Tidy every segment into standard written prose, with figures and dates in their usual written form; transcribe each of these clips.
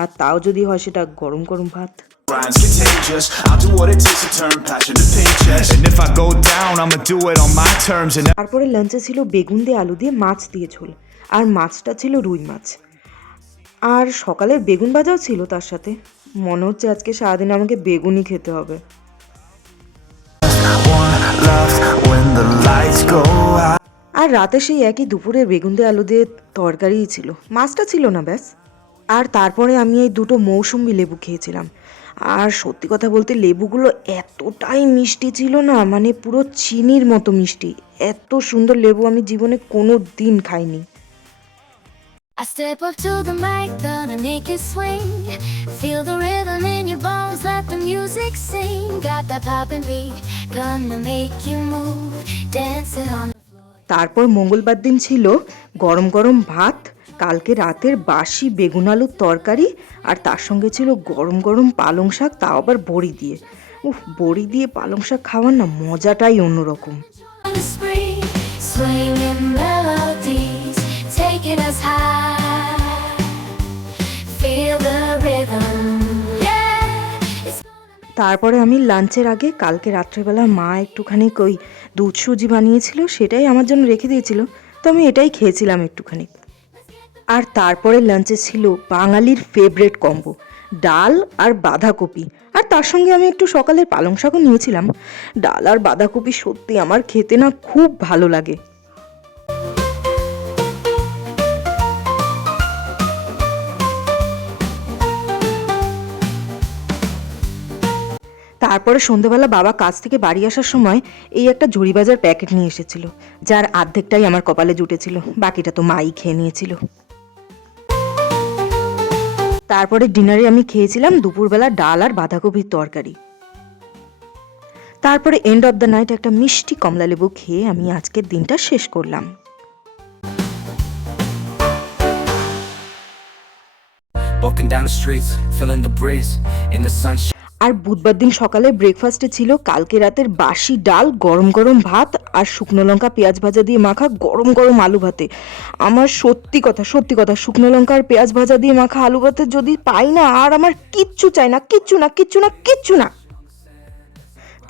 আর তাও যদি হয় সেটা গরম গরম ভাত। তারপরে লাঞ্চে ছিল বেগুন দিয়ে আলু দিয়ে মাছ দিয়ে ঝোল, আর মাছটা ছিল রুই মাছ, আর সকালের বেগুন ভাজাও ছিল তার সাথে। মনে হচ্ছে আজকে সারাদিন আমাকে বেগুনই খেতে হবে। আর রাতে সেই একই দুপুরের বেগুন দিয়ে আলু দিয়ে তরকারিই ছিল, মাছটা ছিল না ব্যাস। আর তারপরে আমি এই দুটো মৌসুমি লেবু খেয়েছিলাম, আর সত্যি কথা বলতে লেবুগুলো এতটাই মিষ্টি ছিল না, মানে পুরো চিনির মতো মিষ্টি। এত সুন্দর লেবু আমি জীবনে কোনো দিন খাইনি। I step up to the mic, gonna make it swing. Feel the rhythm in your bones, let the music sing. Got that poppin' beat, gonna make you move. Dancing on the floor. তারপর মঙ্গলবার দিন ছিল গরম গরম ভাত, কালকে রাতের বাসি বেগুন আলুর তরকারি, আর তার সঙ্গে ছিল গরম গরম পালং শাক, তাও আবার বড়ি দিয়ে। বড়ি দিয়ে পালং শাক খাওয়ার না মজাটাই অন্যরকম। On the spree, swinging melodies, taking us high. Feel the rhythm, yeah. It's তারপরে আমি লাঞ্চের আগে কালকে রাত্রেবেলা মা একটুখানি ওই দুধ সুজি বানিয়েছিল, সেটাই আমার জন্য রেখে দিয়েছিল, তো আমি এটাই খেয়েছিলাম একটুখানি। আর তারপরে লাঞ্চে ছিল বাঙালির ফেভারিট কম্বো, ডাল আর বাঁধাকপি, আর তার সঙ্গে আমি একটু সকালের পালং শাকও নিয়েছিলাম। ডাল আর বাঁধাকপি সত্যি আমার খেতে না খুব ভালো লাগে। তারপরে সন্ধ্যেবেলা বাবা কাজ থেকে বাড়ি আসার সময় এই একটা ঝুড়ি ভাজার প্যাকেট নিয়ে এসেছিল, যার অর্ধেকটাই আমার কপালে জুটেছিল, বাকিটা তো মাই খেয়ে নিয়েছিল। তারপরে ডিনারে আমি খেয়েছিলাম দুপুরবেলা ডাল আর বাঁধাকপির তরকারি। তারপরে এন্ড অফ দ্য নাইট একটা মিষ্টি কমলা লেবু খেয়ে আমি আজকের দিনটা শেষ করলাম। Walking down the streets, feeling the breeze in the sunshine. আর বুধবার দিন সকালে ব্রেকফাস্টে ছিল কালকে রাতের বাসি ডাল, গরম গরম ভাত, আর শুকনো লঙ্কা পেঁয়াজ ভাজা দিয়ে মাখা গরম গরম আলু ভাতে। আমার সত্যি কথা শুকনো লঙ্কা আর পেঁয়াজ ভাজা দিয়ে মাখা আলু ভাতে যদি পাই না, আর আমার কিচ্ছু চাই না, কিচ্ছু না।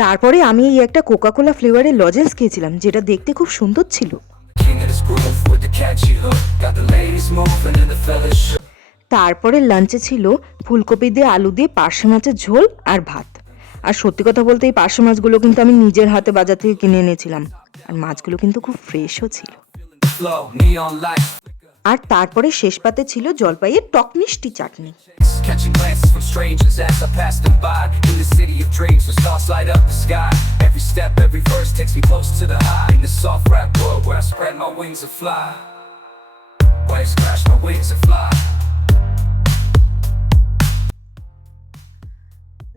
তারপরে আমি এই একটা কোকাকোলা ফ্লেভারের লজেন্স খেয়েছিলাম, যেটা দেখতে খুব সুন্দর ছিল। King of this groove with the catchy hook. Got the ladies moving and the fellas shook. তারপরে লাঞ্চে ছিল ফুলকপি দিয়ে আলু দিয়ে পার্শে মাছের ঝোল আর ভাত। আর সত্যি কথা বলতে এই পার্শে মাছগুলো কিন্তু আমি নিজের হাতে বাজার থেকে কিনে এনেছিলাম, আর মাছগুলো কিন্তু খুব ফ্রেশও ছিল। Flow, neon light. আর তারপরে শেষ পাতে ছিল জলপাইয়ের টক মিষ্টি চাটনি। Catching glances from strangers as I pass them by. In the city of dreams where stars light up the sky. Every step, every verse takes me close to the high. In the soft rap world where I spread my wings and fly. Waves crash, my wings and fly.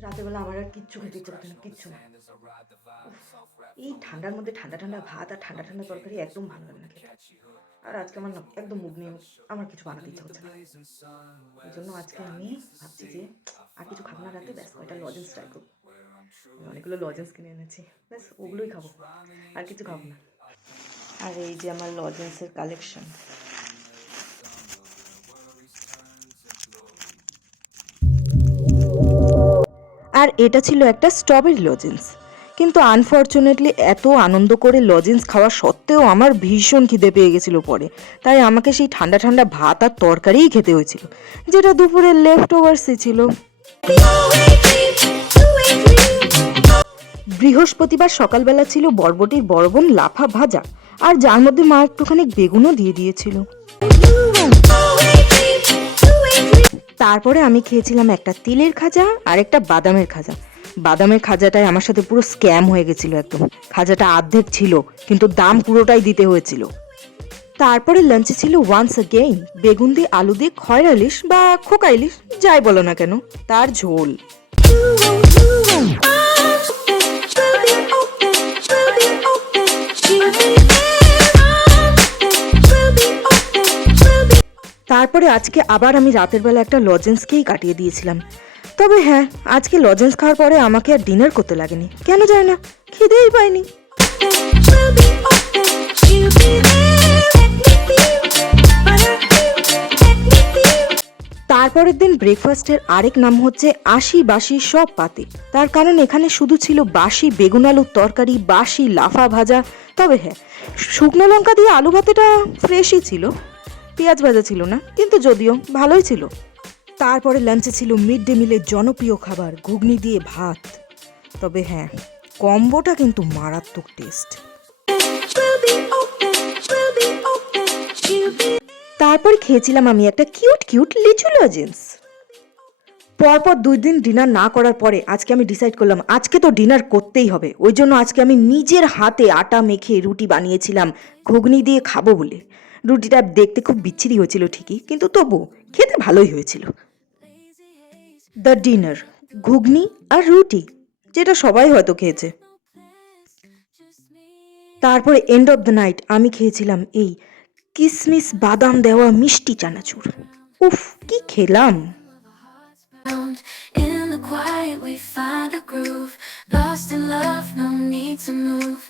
রাতেবেলা আমার আর কিচ্ছু খেতে ইচ্ছে করছে না, কিচ্ছু না। এই ঠান্ডার মধ্যে ঠান্ডা ঠান্ডা ভাত আর ঠান্ডা ঠান্ডা তরকারি একদম ভালো লাগে না খেতে। আর আজকে আমার না একদম মুড নিয়ে আমার কিছু বানাতে ইচ্ছা হচ্ছে না। এই জন্য আজকে আমি ভাবছি যে আর কিছু খাবো না রাতে, ব্যাস কয়টা লজেন্স ট্রাই করবো। অনেকগুলো লজেন্স কিনে এনেছি, ব্যাস ওগুলোই খাবো, আর কিছু খাবো না। আর এই যে আমার লজেন্সের কালেকশন। আর এটা ছিল একটা স্ট্রবেরি লজেন্স, কিন্তু আনফর্চুনেটলি এত আনন্দ করে লজেন্স খাওয়া সত্ত্বেও আমার ভীষণ খিদে পেয়ে গেছিলো পরে, তাই আমাকে সেই ঠান্ডা ঠান্ডা ভাত আর তরকারিই খেতে হয়েছিল, যেটা দুপুরের লেফট ওভার্সই ছিল। বৃহস্পতিবার সকালবেলা ছিল বরবটির বড় বোন লাফা ভাজা, আর যার মধ্যে মা একটুখানি বেগুনও দিয়ে দিয়েছিল। তারপরে আমি খেয়েছিলাম একটা তিলের খাজা আর একটা বাদামের খাজা। বাদামের খাজাটায় আমার সাথে পুরো স্ক্যাম হয়ে গেছিল একদম। খাজাটা অর্ধেক ছিল, কিন্তু দাম পুরোটাই দিতে হয়েছিল। তারপরে লাঞ্চে ছিল ওয়ান্স অ্যাগেইন বেগুন দিয়ে আলু দিয়ে খয়রা ইলিশ বা খোকা ইলিশ, যাই বলো না কেন, তার ঝোল। তারপরে আজকে আবার আমি রাতের বেলা একটা লজেন্সকেই কাটিয়ে দিয়েছিলাম। তবে হ্যাঁ, আজকে লজেন্স খাওয়ার পরে আমাকে আর ডিনার করতে লাগেনি, কেন যায় না, খিদেই পাইনি। তারপরের দিন ব্রেকফাস্টের আরেক নাম হচ্ছে আশি বাসি সব পাতে। তার কারণ এখানে শুধু ছিল বাসি বেগুন আলুর তরকারি, বাসি লাফা ভাজা। তবে হ্যাঁ, শুকনো লঙ্কা দিয়ে আলু ভাতেটা ফ্রেশই ছিল, পেঁয়াজ ভাজা ছিল না, কিন্তু যদিও ভালোই ছিল। তারপরে লাঞ্চে ছিল মিড ডে মিলের জনপ্রিয় খাবার ঘুগনি দিয়ে ভাত। তবে হ্যাঁ, কম্বোটা কিন্তু মারাত্মক টেস্ট। তারপর খেয়েছিলাম আমি একটা কিউট কিউট লিচু লজেন্স। পরপর 2 দিন ডিনার না করার পরে আজকে আমি ডিসাইড করলাম আজকে তো ডিনার করতেই হবে। ওই জন্য আজকে আমি নিজের হাতে আটা মেখে রুটি বানিয়েছিলাম ঘুগনি দিয়ে খাবো বলে। রুটিটা দেখতে খুব বিচ্ছিরি হয়েছিল ঠিকই, কিন্তু তবু খেতে ভালোই হয়েছিল। দ্য ডিনার, ঘুগনি আর রুটি, যেটা সবাই হয়তো খেয়েছে। তারপরে এন্ড অফ দ্য নাইট আমি খেয়েছিলাম এই কিসমিস বাদাম দেওয়া মিষ্টি চানাচুর। উফ, কি খেলাম! In the quiet we find a groove. Lost in love, no need to move.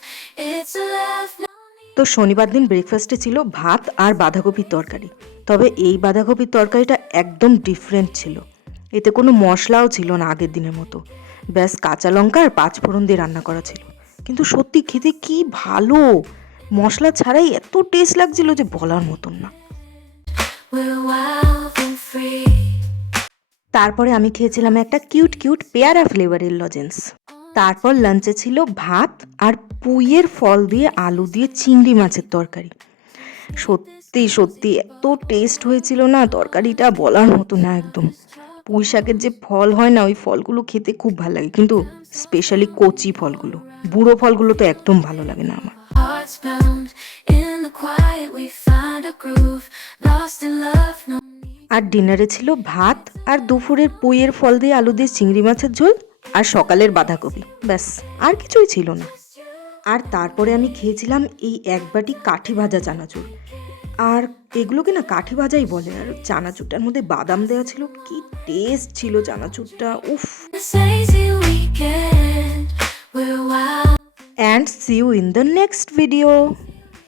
It's a laugh, no need. তো শনিবার দিন ব্রেকফাস্টে ছিল ভাত আর বাঁধাকপির তরকারি। তবে এই বাঁধাকপির তরকারিটা একদম ডিফারেন্ট ছিল। এতে কোনো মশলাও ছিল না আগের দিনের মতো, ব্যাস কাঁচা লঙ্কা আর 5 ফোড়ন দিয়ে রান্না করা ছিল। কিন্তু সত্যি খেতে কি ভালো, মশলা ছাড়াই এত টেস্ট লাগছিল যে বলার মতন না। We're wild and free. তারপরে আমি খেয়েছিলাম একটা কিউট কিউট পেয়ারা ফ্লেভারের লজেন্স। তারপর লাঞ্চে ছিল ভাত আর পুইয়ের ফল দিয়ে আলু দিয়ে চিংড়ি মাছের তরকারি। সত্যি সত্যি এত টেস্ট হয়েছিল না, তরকারিটা বলার মতো না একদম। পুঁই শাকের যে ফল হয় না, ওই ফলগুলো খেতে খুব ভালো লাগে, কিন্তু স্পেশালি কচি ফলগুলো, বুড়ো ফলগুলো তো একদম ভালো লাগে না আমার। Hearts bound. In the quiet we find a groove. Lost in love, no need. আর ডিনারে ছিল ভাত আর দুপুরের পুইয়ের ফল দিয়ে আলু দিয়ে চিংড়ি মাছের ঝোল আর সকালের বাঁধাকপি, ব্যাস আর কিছুই ছিল না। আর তারপরে আমি খেয়েছিলাম এই এক বাটি কাঠি ভাজা চানাচুর। আর এগুলোকে না কাঠি ভাজাই বলে। আর চানাচুরটার মধ্যে বাদাম দেওয়া ছিল, কি টেস্ট ছিল চানাচুরটা, উফ! This lazy weekend. We're wild. And see you in the next video.